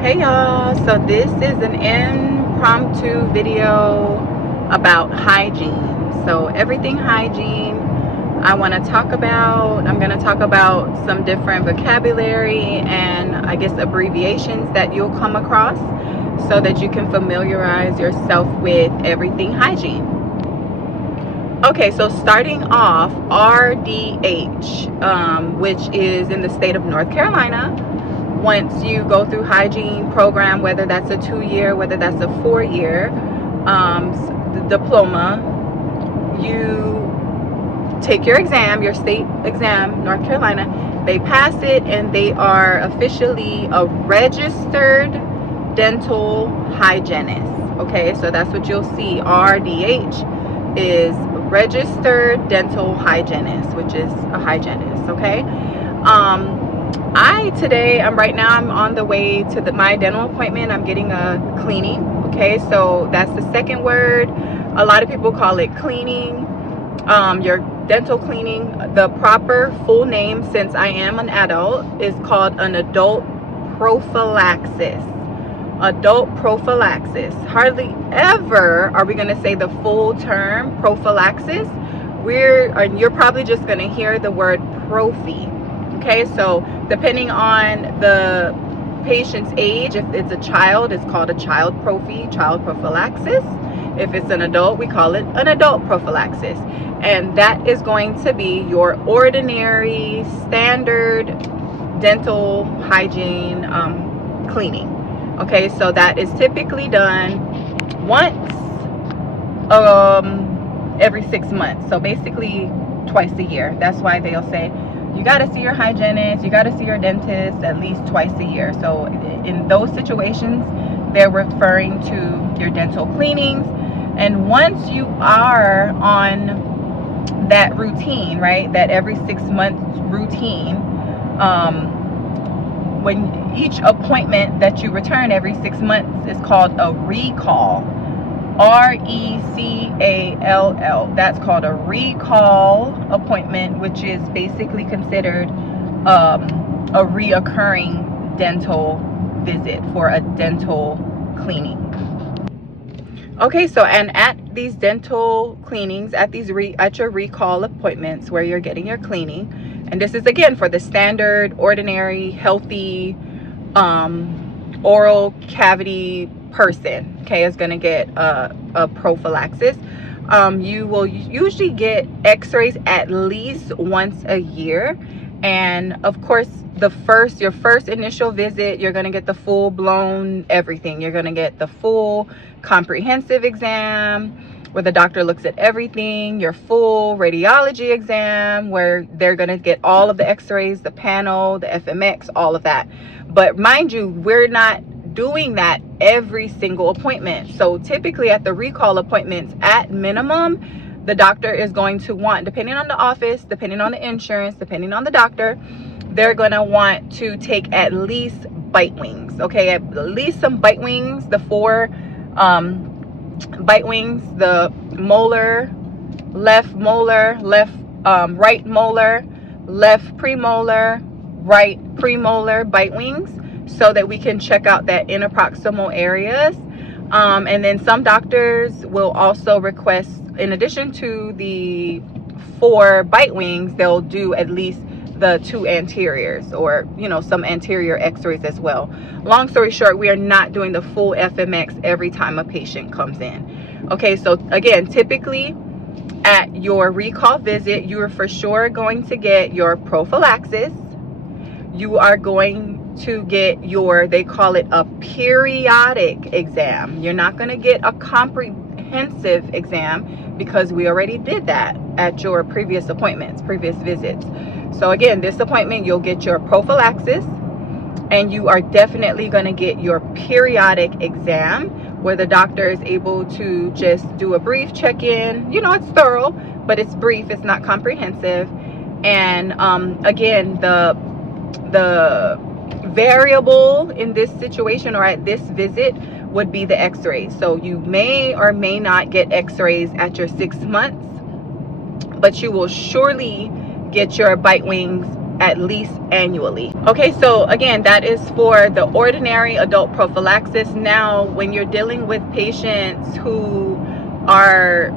Hey y'all, so this is an impromptu video about hygiene. So everything hygiene I want to talk about. I'm going to talk about some different vocabulary and I guess abbreviations that you'll come across so that you can familiarize yourself with everything hygiene. Okay, so starting off, RDH, which is in the state of North Carolina. Once you go through hygiene program, whether that's a 2-year, whether that's a 4-year diploma, you take your exam, your state exam, North Carolina. They pass it and they are officially a registered dental hygienist. Okay, so that's what you'll see. RDH is registered dental hygienist, which is a hygienist. Okay. I'm on the way to my dental appointment. I'm getting a cleaning. Okay, so that's the second word. A lot of people call it cleaning. Your dental cleaning. The proper full name, since I am an adult, is called an adult prophylaxis. Adult prophylaxis. Hardly ever are we going to say the full term prophylaxis. You're probably just going to hear the word prophy. Okay, so depending on the patient's age, if it's a child, it's called a child prophylaxis. If it's an adult, we call it an adult prophylaxis. And that is going to be your ordinary standard dental hygiene cleaning. Okay, so that is typically done once every 6 months. So basically twice a year. That's why they'll say you got to see your hygienist, you got to see your dentist at least twice a year. So in those situations, they're referring to your dental cleanings. And once you are on that routine, right, that every 6 months routine, when each appointment that you return every 6 months is called a recall. RECALL. That's called a recall appointment, which is basically considered a reoccurring dental visit for a dental cleaning. Okay, so and at these dental cleanings, at your recall appointments where you're getting your cleaning, and this is again for the standard, ordinary, healthy, oral cavity person, okay, is going to get a prophylaxis. You will usually get x-rays at least once a year. And of course, your first initial visit, you're going to get the full-blown everything. You're going to get the full comprehensive exam where the doctor looks at everything, your full radiology exam where they're going to get all of the x-rays, the panel, the FMX, all of that. But mind you, we're not doing that every single appointment. So typically at the recall appointments, at minimum, the doctor is going to want, depending on the office, depending on the insurance, depending on the doctor, they're going to want to take at least bite wings. Okay, at least some bite wings, the 4 bite wings, the molar, left molar, right molar, left premolar, right premolar bite wings, so that we can check out that interproximal areas. And then some doctors will also request, in addition to the 4 bite wings, they'll do at least the 2 anteriors, or some anterior x-rays as well. Long story short, we are not doing the full FMX every time a patient comes in. Okay, so again, typically at your recall visit, you are for sure going to get your prophylaxis. You are going to get they call it a periodic exam. You're not going to get a comprehensive exam because we already did that at your previous appointments, previous visits. So again, this appointment, you'll get your prophylaxis, and you are definitely going to get your periodic exam where the doctor is able to just do a brief check-in. It's thorough, but it's brief, it's not comprehensive. And again, the variable in this situation or at this visit would be the x-rays. So you may or may not get x-rays at your 6 months, but you will surely get your bite wings at least annually. Okay, so again, that is for the ordinary adult prophylaxis. Now, when you're dealing with patients who are,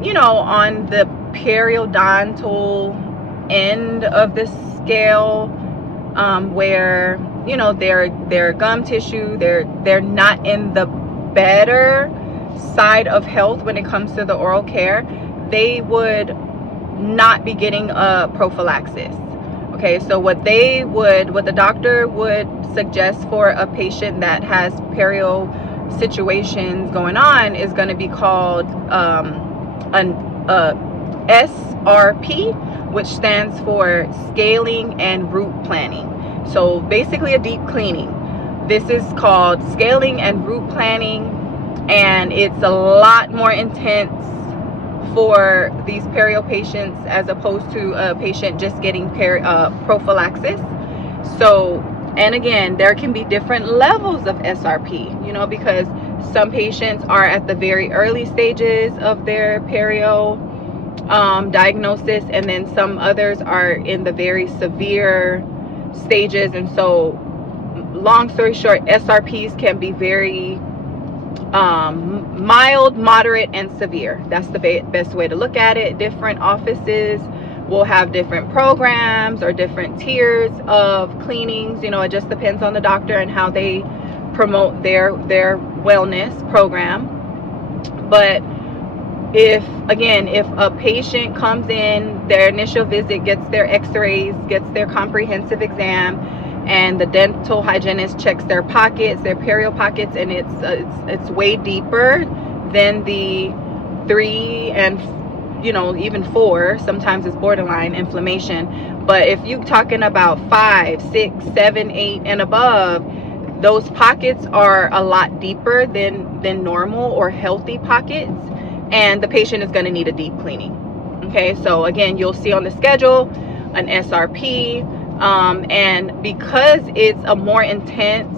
you know, on the periodontal end of the scale, where, you know, their gum tissue, they're not in the better side of health when it comes to the oral care, they would not be getting a prophylaxis. Okay, so what the doctor would suggest for a patient that has perio situations going on is going to be called an SRP, which stands for scaling and root planning. So basically a deep cleaning. This is called scaling and root planning, and it's a lot more intense for these perio patients as opposed to a patient just getting prophylaxis. So, and again, there can be different levels of SRP, you know, because some patients are at the very early stages of their perio diagnosis, and then some others are in the very severe stages. And so, long story short, SRPs can be very mild, moderate, and severe. That's the best way to look at it. Different offices will have different programs or different tiers of cleanings. You know, it just depends on the doctor and how they promote their wellness program. But if a patient comes in, their initial visit, gets their x-rays, gets their comprehensive exam, and the dental hygienist checks their pockets, their perio pockets, and it's way deeper than the 3 and, you know, even 4, sometimes it's borderline inflammation. But if you're talking about 5, 6, 7, 8 and above, those pockets are a lot deeper than normal or healthy pockets, and the patient is going to need a deep cleaning. Okay, so again, you'll see on the schedule an SRP, and because it's a more intense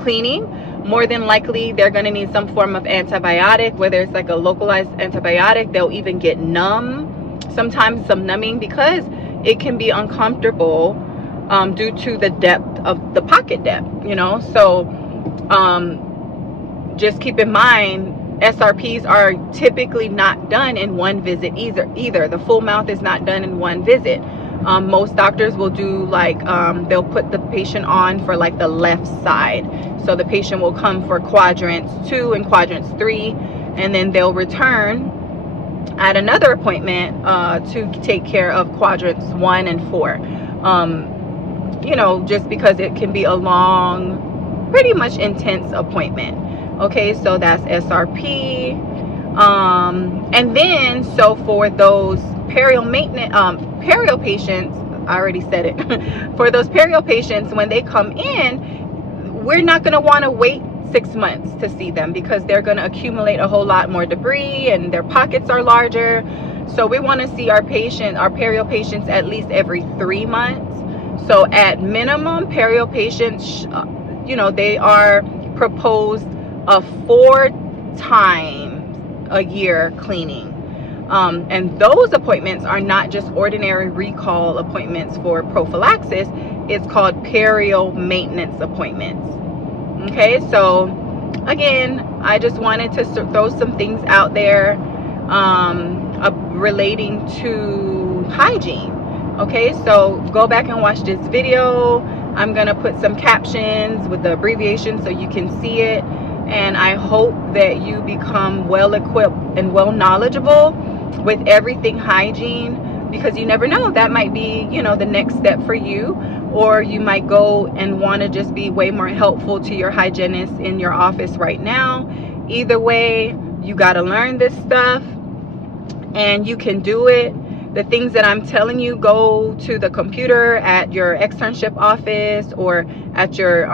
cleaning, more than likely they're going to need some form of antibiotic, whether it's like a localized antibiotic. They'll even get numb, sometimes some numbing, because it can be uncomfortable due to the depth of the pocket depth, you know. So just keep in mind, SRPs are typically not done in one visit either. The full mouth is not done in one visit. Most doctors will do like, they'll put the patient on for like the left side. So the patient will come for quadrants 2 and quadrants 3, and then they'll return at another appointment to take care of quadrants 1 and 4. You know, just because it can be a long, pretty much intense appointment. Okay, so that's SRP. And then, so for those perio maintenance, perio patients, I already said it. For those perio patients, when they come in, we're not going to want to wait 6 months to see them, because they're going to accumulate a whole lot more debris and their pockets are larger. So we want to see our perio patients at least every 3 months. So at minimum, perio patients, you know, they are proposed a 4 times a year cleaning. And those appointments are not just ordinary recall appointments for prophylaxis. It's called perio maintenance appointments. Okay, so again, I just wanted to throw some things out there relating to hygiene. Okay, so go back and watch this video. I'm gonna put some captions with the abbreviation so you can see it, and I hope that you become well equipped and well knowledgeable with everything hygiene, because you never know, that might be, you know, the next step for you, or you might go and want to just be way more helpful to your hygienist in your office right now. Either way, you got to learn this stuff, and you can do it. The things that I'm telling you, go to the computer at your externship office or at your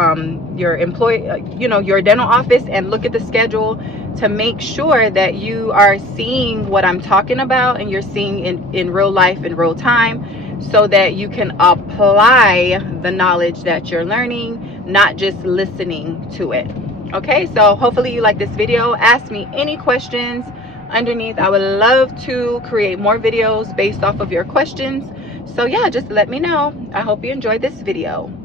employee, you know, your dental office, and look at the schedule to make sure that you are seeing what I'm talking about, and you're seeing in real life, in real time, so that you can apply the knowledge that you're learning, not just listening to it. Okay, so hopefully you like this video. Ask me any questions underneath. I would love to create more videos based off of your questions. So yeah, just let me know. I hope you enjoyed this video.